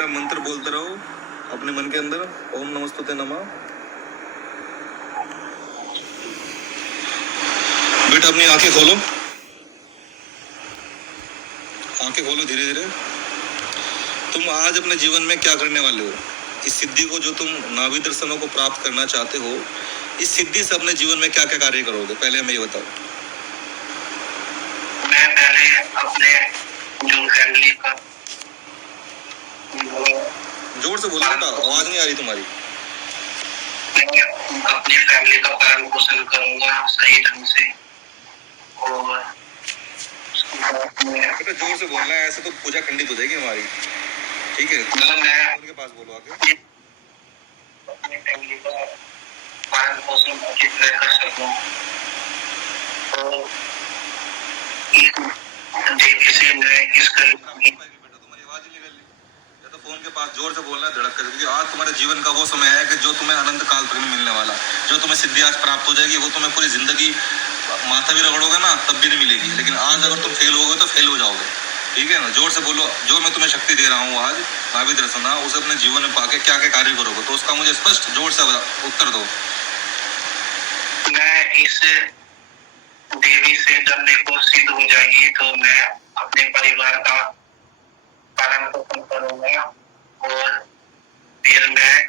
बेटा मंत्र बोलते रहो अपने मन के अंदर, ओम नमस्तुते नमः। बेटा अपनी आंखें खोलो, आंखें खोलो धीरे धीरे। तुम आज अपने जीवन में क्या करने वाले हो? इस सिद्धि को, जो तुम नाभि दर्शनों को प्राप्त करना चाहते हो, इस सिद्धि से अपने जीवन में क्या क्या कार्य करोगे? पहले हमें ये बताओ। मैं पहले अपने जो फैमिली का, जोर से बोलो बेटा, आवाज नहीं आ रही तुम्हारी। अपनी फैमिली का पालन पोषण करूंगा सही ढंग से। और बेटा जोर से बोलना है, ऐसे तो पूजा खंडित हो जाएगी हमारी, ठीक है? मैं उनके पास बोलो आगे। अपनी फैमिली का पालन पोषण अच्छी तरह कर सकूं और देवी से मैं इस तुम्हारी आवाज ही निकल ली। या तो फोन के पास जोर से बोलना है, धड़क कर, क्योंकि आज तुम्हारे जीवन का वो समय है कि जो तुम्हें अनंत काल तक नहीं मिलने वाला। जो तुम्हें सिद्धि आज प्राप्त हो जाएगी, वो तुम्हें पूरी जिंदगी माथा भी रगड़ोगे ना तब भी नहीं मिलेगी। लेकिन आज अगर तुम फेल होगे तो फेल हो जाओगे, ठीक है ना? जोर से बोलो, जो मैं तुम्हें शक्ति दे रहा हूँ आज नाभि दर्शन, उसे अपने जीवन में पाके क्या क्या कार्य करोगे, तो उसका मुझे स्पष्ट जोर से उत्तर दो। मैं इस देवी से जब मेरे को सिद्ध हो जाएगी तो मैं अपने परिवार का पालन पोषण करूंगा और फिर मैं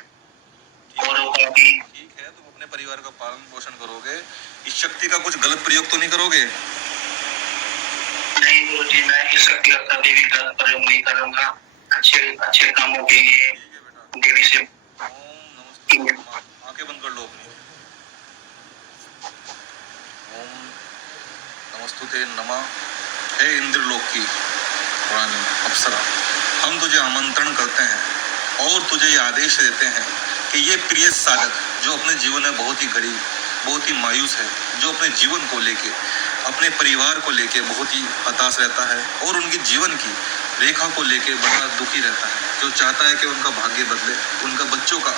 औरों का भी। ठीक है, तुम अपने परिवार का पालन पोषण करोगे, इस शक्ति का कुछ गलत प्रयोग तो नहीं करोगे? नहीं गुरुजी, मैं इस शक्ति का कभी भी गलत प्रयोग नहीं करूंगा। अच्छे अच्छे कामों के लिए देवी से। आंखें बंद कर लो अपनी। ओम नमस्तुते नमः। हे इंद्रलोक की रानी अप्सरा, हम तुझे आमंत्रण करते हैं और तुझे ये आदेश देते हैं कि ये प्रिय साधक जो अपने जीवन में बहुत ही गरीब, बहुत ही मायूस है, जो अपने जीवन को लेके, अपने परिवार को लेके बहुत ही हताश रहता है और उनकी जीवन की रेखा को लेके बड़ा दुखी रहता है, जो चाहता है कि उनका भाग्य बदले, उनका बच्चों का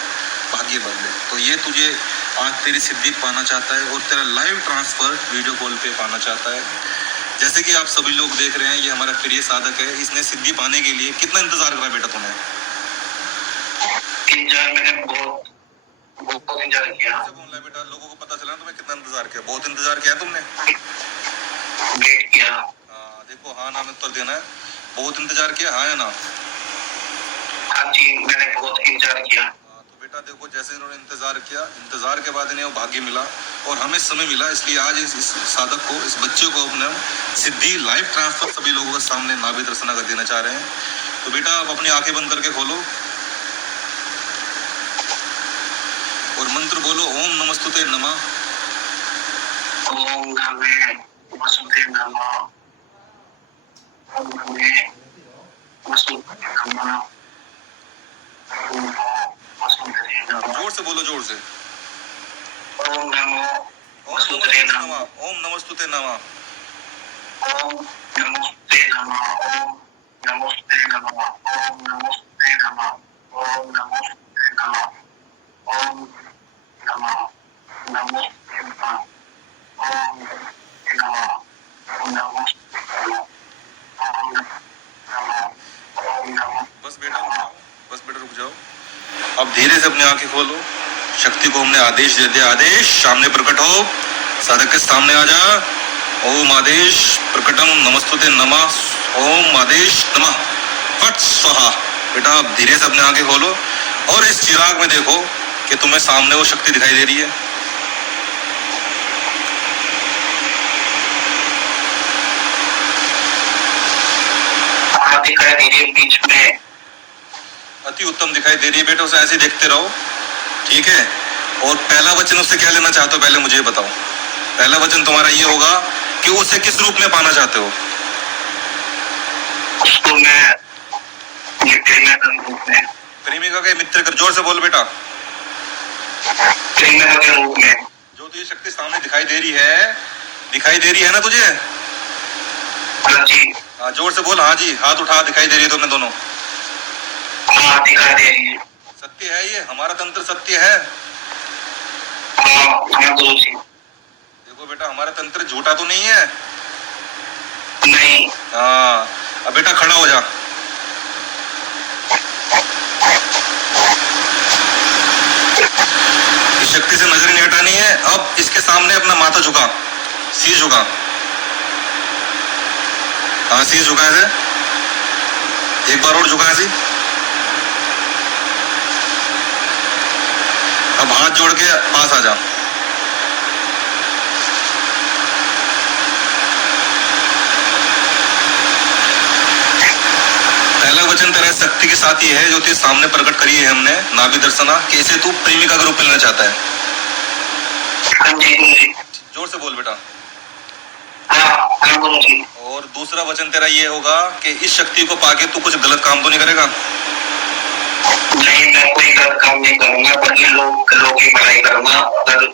भाग्य बदले, तो ये तुझे आज तेरी सिद्धि पाना चाहता है और तेरा लाइव ट्रांसफर वीडियो कॉल पे पाना चाहता है। जैसे कि आप सभी लोग देख रहे हैं, ये हमारा प्रिय साधक है। इसने सिद्धि पाने के लिए कितना इंतजार करा बेटा तुमने? मैंने बहुत इंतजार किया। बेटा लोगों को पता चला तुम्हें कितना इंतजार किया? बहुत इंतजार किया तुमने, वेट किया। देखो हाँ ना में उत्तर देना है। बहुत इंतजार किया, हाँ या ना? हाँ जी, मैंने बहुत इंतजार किया। तो बेटा देखो, जैसे इन्होंने इंतजार किया, इंतजार के बाद इन्हें वो भाग्य मिला और हमें समय मिला, इसलिए आज इस साधक को, इस बच्चे को अपने सिद्धि लाइव ट्रांसफर सभी लोगों के सामने नाभि दर्शन कर देना चाह रहे हैं। तो बेटा आप अपनी आंखें बंद करके खोलो और मंत्र बोलो, ओम नमस्तुते नमः। ओम नमस्तुते नमः। ओम नमस्तुते नमः। जोर से बोलो, जोर से। ओम नमस्तुते नमः। ओम नमस्तुते नमः। ओम नमस्ते नमः। ओम नमस्ते नमः। ओम नमस्ते नमः। ओम नमस्ते नमः। ओम नमः नमस्ते नमः। ओम नमः नमस्ते नमः। ओम नमः। ओम नमः। बस बेटा रुक जाओ, बस बेटा रुक जाओ। अब धीरे से अपनी आंखें खोलो। शक्ति को हमने आदेश दे दिया, आदेश सामने प्रकट हो, साधक के सामने आ जा। ओम आदेश प्रकटम नमस्तुते नमः। ओम आदेश नमः फट स्वाहा। बेटा आप धीरे से अपनी आंखें खोलो और इस चिराग में देखो कि तुम्हें सामने वो शक्ति दिखाई दे रही है। दिखाई दे रही है बीच में, अति उत्तम दिखाई दे रही है बेटा, उसे ऐसे देखते रहो, ठीक है? और पहला वचन उससे क्या लेना चाहते हो, पहले मुझे बताओ। पहला वचन तुम्हारा ये होगा कि उसे किस रूप में पाना चाहते हो? उसको मैं प्रेमिका के मित्र कर, जोर से बोल बेटा। प्रेमिका के रूप में। जो तुझे शक्ति सामने दिखाई दे रही है ना तुझे? हाँ जी। हाँ जोर से बोल, हाँ जी। हाथ उठा, दिखाई दे रही है तुम्हें दोनों? हाँ दिखाई दे रही है। सत्य है ये, हमारा तंत्र सत्य है। हाँ जी। देखो बेटा, हमारा तंत्र झूठा तो नहीं है? नहीं। हाँ, अब बेटा खड़ा हो जा। अब इसके सामने अपना माथा झुका, शीश झुका, हाँ शीश झुका है, एक बार और झुका है। अब हाथ जोड़ के पास आ जा। पहला वचन तेरा शक्ति के साथ ये है जो तेरे सामने प्रकट करी है हमने, नाभि दर्शना, कि इसे तू प्रेमिका का रूप मिलना चाहता है। जोर से बोल बेटा। और दूसरा वचन तेरा ये होगा कि इस शक्ति को पाके तू कुछ गलत काम तो नहीं करेगा। नहीं, मैं कोई गलत काम नहीं करूंगा, बल्कि लोग की भलाई करूंगा। अगर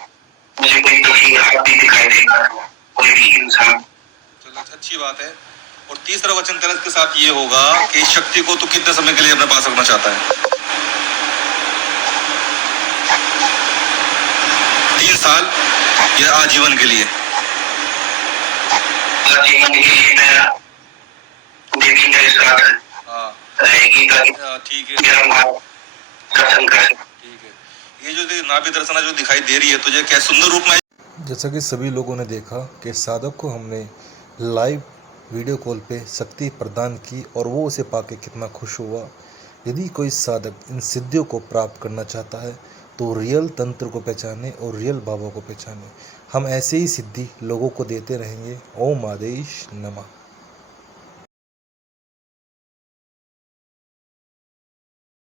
मुझे कोई दुखी आदमी दिखाई देगा, कोई भी इंसान। चलो अच्छी बात है। और तीसरा वचन तेरा इसके साथ ये होगा कि इस शक्ति को तू कितने समय के लिए अपने पास रखना चाहता है? 3 साल या आजीवन के लिए? आजीवन के लिए मैं देवी मेरे साथ रहेगी, ठीक है, दर्शन कर। ठीक है। ये जो नाभि दर्शना जो दिखाई दे रही है तुझे, क्या सुंदर रूप में? जैसा कि सभी लोगों ने देखा कि साधक को हमने लाइव वीडियो कॉल पे शक्ति प्रदान की और वो उसे पाके कितना खुश हुआ। यदि कोई साधक इन सिद्धियों को प्राप्त करना चाहता है तो रियल तंत्र को पहचाने और रियल बाबा को पहचाने। हम ऐसे ही सिद्धि लोगों को देते रहेंगे। ओम आदेश नमः।